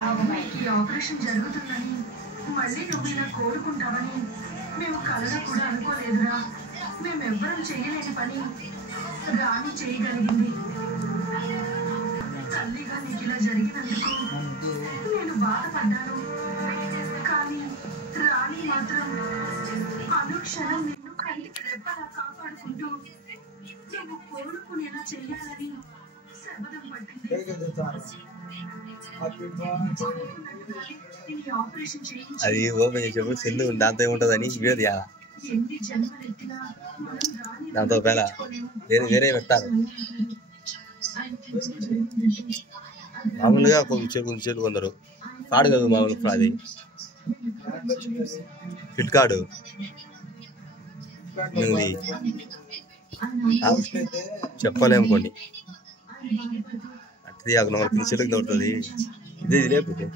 ఈ ఆపరేషన్ జరుగుతుందని మళ్ళీ నువ్వు ఇలా కోరుకుంటావని మేము కలలో కూడా అనుకోలేదురా. మేమెవ్వరం చేయలేని పని రాణి చేయగలిగింది. తల్లిగా నీకు ఇలా జరిగినందుకు నేను బాధపడ్డాను. కానీ రాణి మాత్రం అనుక్షణం నిన్ను కంటికి రెప్పలా కాపాడుకుంటూ నువ్వు కోరుకునేలా చెయ్యాలని శపథం పట్టింది. అది ఓపెన్ చేసేప్పుడు సెల్ దాంతో ఏముంటుందని వీడియో తీయాల, దాంతో ఒకవేళ వేరే పెట్టాలి. మామూలుగా కొంచెం కొందరు కార్డు కదా మామూలు అది ఫిట్ కార్డు చెప్పలేము కొన్ని అట్లా తీయకుండా మనకి చెల్లికి దొరుకుతుంది. ఇదే లేకపోతే